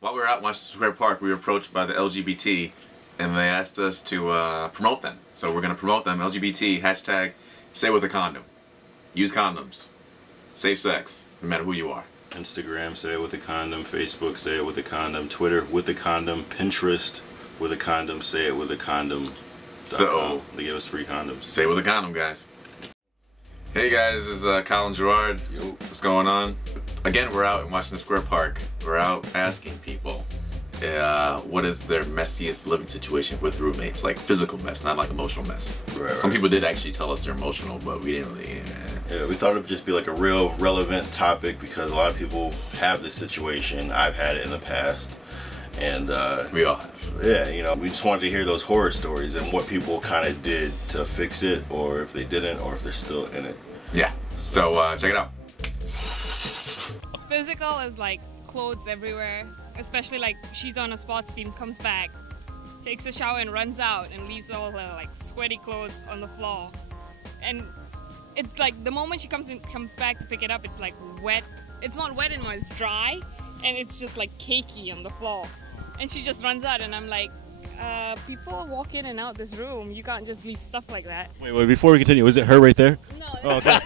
While we were out in Washington Square Park, we were approached by the LGBT, and they asked us to promote them. So we're going to promote them. LGBT, hashtag say with a condom. Use condoms. Safe sex, no matter who you are. Instagram, say it with a condom. Facebook, say it with a condom. Twitter, with a condom. Pinterest, with a condom. Say it with a condom. So they give us free condoms. Say it with a condom, guys. Hey guys, this is Colin Gerard. Yo. What's going on? Again, we're out in Washington Square Park. We're out asking people what is their messiest living situation with roommates, like physical mess, not like emotional mess. Right, Some people did actually tell us they're emotional, but we didn't really. Yeah, we thought it would just be like a real relevant topic because a lot of people have this situation. I've had it in the past. And we all have. Yeah, you know, we just wanted to hear those horror stories and what people kind of did to fix it, or if they didn't, or if they're still in it. Yeah, so check it out. Physical is like clothes everywhere, especially like she's on a sports team, comes back, takes a shower and runs out and leaves all her like sweaty clothes on the floor. And it's like the moment she comes back to pick it up, it's like wet. It's not wet anymore, it's dry, and it's just like cakey on the floor. And she just runs out, and I'm like, people walk in and out this room. You can't just leave stuff like that. Wait, before we continue, was it her right there? No. Oh, okay.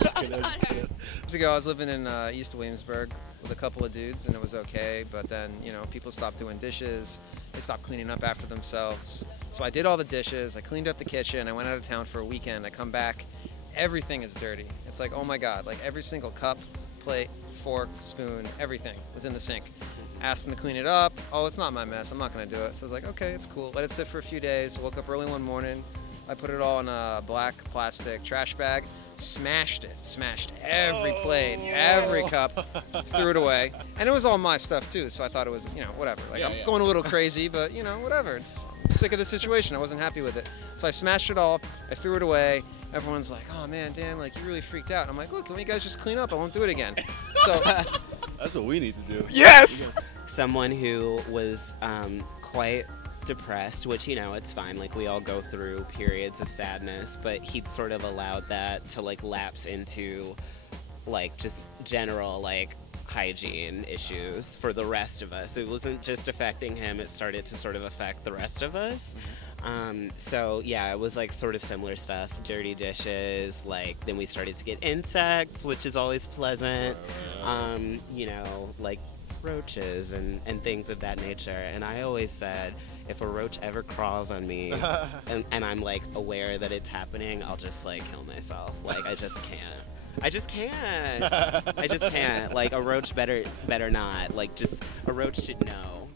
Just kidding. Years ago, I was living in East Williamsburg with a couple of dudes, and it was okay. But then, you know, people stopped doing dishes. They stopped cleaning up after themselves. So I did all the dishes. I cleaned up the kitchen. I went out of town for a weekend. I come back. Everything is dirty. It's like, oh my God, like every single cup, plate, fork, spoon, everything was in the sink. Asked them to clean it up. Oh, it's not my mess. I'm not going to do it. So I was like, okay, it's cool. Let it sit for a few days. Woke up early one morning. I put it all in a black plastic trash bag. Smashed it. Smashed every plate, every cup. Threw it away. And it was all my stuff too. So I thought it was, you know, whatever. Like I'm going a little crazy, but you know, whatever. I'm sick of the situation. I wasn't happy with it. So I smashed it all. I threw it away. Everyone's like, oh man, Dan, like you really freaked out. I'm like, look, can you guys just clean up? I won't do it again. So that's what we need to do. Yes! Someone who was quite depressed, which, you know, it's fine. Like, we all go through periods of sadness, but he'd sort of allowed that to, like, lapse into, like, just general, like, hygiene issues for the rest of us. It wasn't just affecting him, it started to sort of affect the rest of us. So yeah, it was like sort of similar stuff, dirty dishes, like then we started to get insects, which is always pleasant, you know, like roaches and things of that nature. And I always said, if a roach ever crawls on me and I'm like aware that it's happening, I'll just like kill myself. Like I just can't. I just can't. Like a roach better not. Like just a roach should know.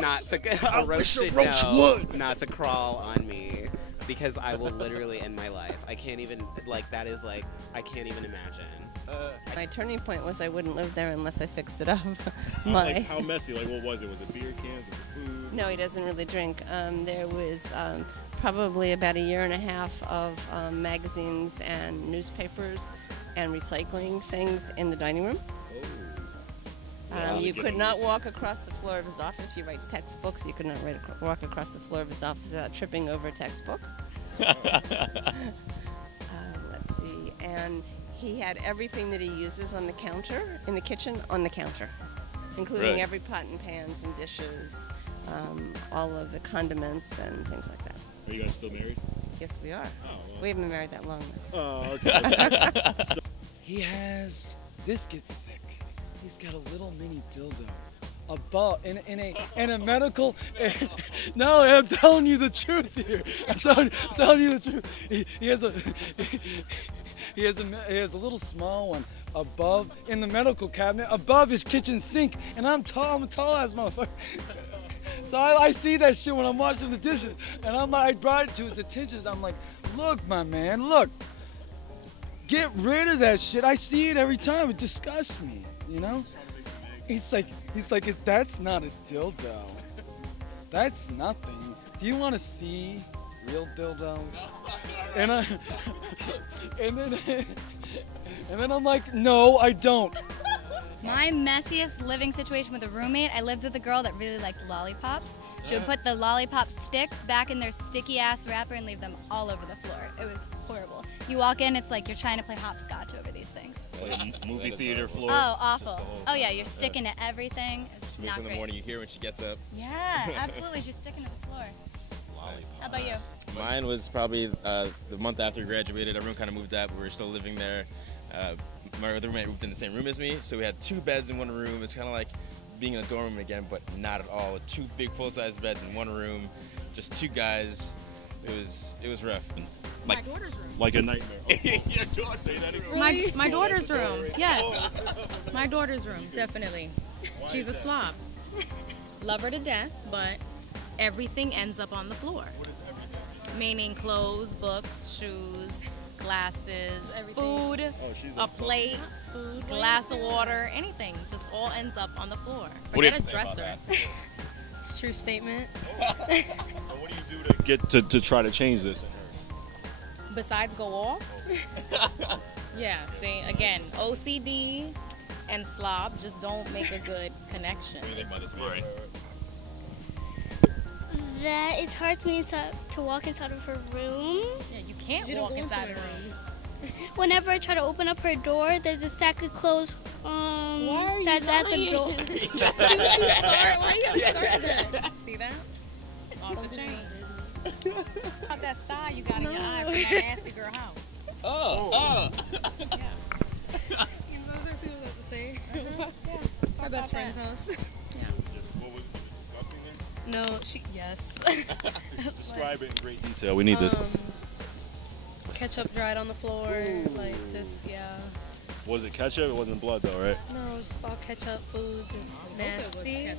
Not to a roach should know not to crawl on me, because I will literally end my life. I can't even, like, that is like, I can't even imagine. My turning point was I wouldn't live there unless I fixed it up. Like how messy? Like what was it? Was it beer cans? Was it food? No, he doesn't really drink. There was probably about a year and a half of magazines and newspapers and recycling things in the dining room. You could not walk across the floor of his office. He writes textbooks. You could not walk across the floor of his office without tripping over a textbook. Let's see. And he had everything that he uses on the counter, in the kitchen, on the counter, including every pot and pans and dishes, all of the condiments and things like that. Are you guys still married? Yes, we are. Oh, well. We haven't been married that long. Oh, okay. He has, this gets sick. He's got a little mini dildo. Above, in a medical, no, I'm telling you the truth here. I'm telling you the truth. He has a little small one above, in the medical cabinet, above his kitchen sink, and I'm a tall ass motherfucker. So I see that shit when I'm washing the dishes, and I brought it to his attention. I'm like, look, my man, look, get rid of that shit. I see it every time. It disgusts me, you know? He's like, that's not a dildo. That's nothing. Do you want to see real dildos? And then I'm like, no, I don't. My messiest living situation with a roommate, I lived with a girl that really liked lollipops. She would put the lollipop sticks back in their sticky ass wrapper and leave them all over the floor. It was horrible. You walk in, it's like you're trying to play hopscotch over these things. Like a movie theater floor. Oh, awful. Oh yeah, you're sticking to everything. It's not In the great. morning, you hear when she gets up. Yeah, absolutely. She's sticking to the floor. How about you? Mine was probably the month after we graduated. Everyone kind of moved out, but we were still living there. My other roommate moved in the same room as me, so we had 2 beds in one room. It's kind of like being in a dorm room again, but not at all. 2 big full-size beds in one room, just 2 guys. It was rough. Like, My daughter's room. like a nightmare. Yeah, don't say that. My daughter's room. Yes. My daughter's room, definitely. She's a slob. Love her to death, but everything ends up on the floor. What is everything? Meaning clothes, books, shoes, glasses, food, Oh, she's a plate, glass of water, anything. Just all ends up on the floor. What do you Forget have a to say about dresser. It's a true statement. What do you do to get to try to change this in her? Besides go off? Yeah, see, again, OCD and slob just don't make a good connection. What do you think about this story? That it's hard to me to walk inside of her room. Yeah, you can't walk inside a room. Whenever I try to open up her door, there's a stack of clothes that's at the door. Why you start that? See that? Off the chain. About that star you got in your eye from that nasty girl house. Oh. Yeah. You know, see what I was to say. Yeah. Our best friend's house. Yeah. What was disgusting then? No, yes. Describe it in great detail. We need this. Ketchup dried on the floor, like just Was it ketchup? It wasn't blood though, right? No, just all ketchup food, just nasty. It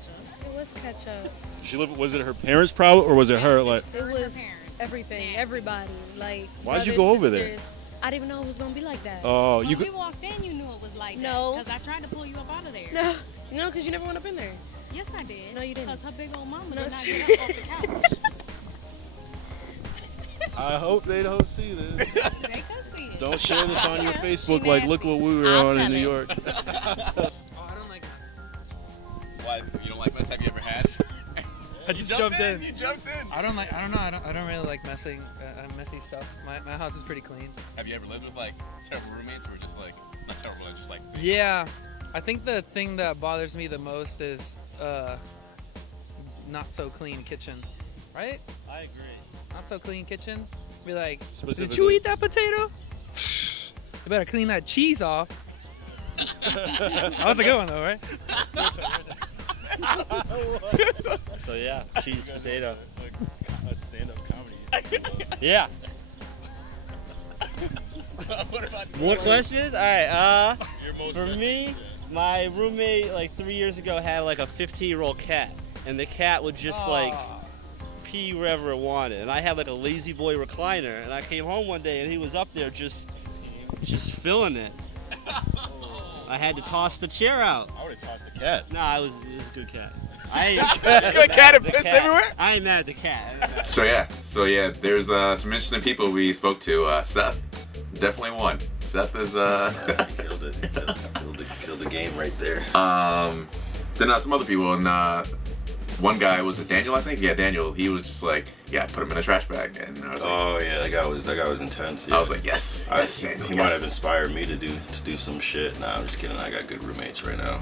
was ketchup. She lived. Was it her parents' problem or was it her? Like, It was everything, everybody. Like, why'd you brothers, go over there? sisters. I didn't even know it was gonna be like that. oh, When you. we walked in, you knew it was like No. that. Because I tried to pull you up out of there. No, you know, because you never went up in there. Yes, I did. No, you didn't. Because her big old mama No, did not she- get up off the couch. I hope they don't see this. They could see it. Don't share this on your She Facebook. Like, look what we were I'll on in tell New it. York. Oh, I don't like mess. Why? You don't like mess? Have you ever had? I just jumped in. You jumped in. I don't know. I don't really like messy stuff. My house is pretty clean. Have you ever lived with like terrible roommates who are just like not terrible, just like Yeah, I think the thing that bothers me the most is not so clean kitchen, right? I agree. Not so clean kitchen. Be like, did Specifically. you eat that potato? You better clean that cheese off. That was a good one though, right? So yeah, cheese potato. Like a stand-up comedy. Yeah. What about More questions? All right. Your most For messy- me, my roommate like 3 years ago had like a 15-year-old cat, and the cat would just like pee wherever it wanted. And I had like a lazy boy recliner, and I came home one day and he was up there just filling it. I had to toss the chair out. I would have tossed the cat. Nah, it was a good cat. Good cat and pissed everywhere? I ain't mad at the cat. So yeah, there's some interesting people we spoke to. Seth, definitely one. Seth is Killed it. Killed the game right there. then some other people, and one guy was it Daniel, I think. Yeah, Daniel. He was just like, yeah, put him in a trash bag, and I was like, Oh yeah, that guy was intense. Yeah. I was like, yes, Daniel, He might have inspired me to do some shit. Nah, I'm just kidding. I got good roommates right now.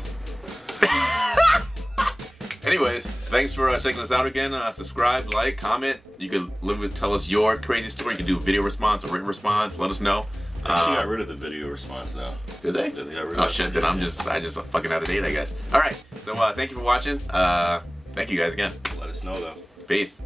Anyways, thanks for checking us out again. Subscribe, like, comment. You could tell us your crazy story. You can do video response or written response. Let us know. They actually got rid of the video response now. Did they? They got rid of Oh that shit! Then function. I just fucking out of date, I guess. All right. So thank you for watching. Thank you guys again. Let us know though. Peace.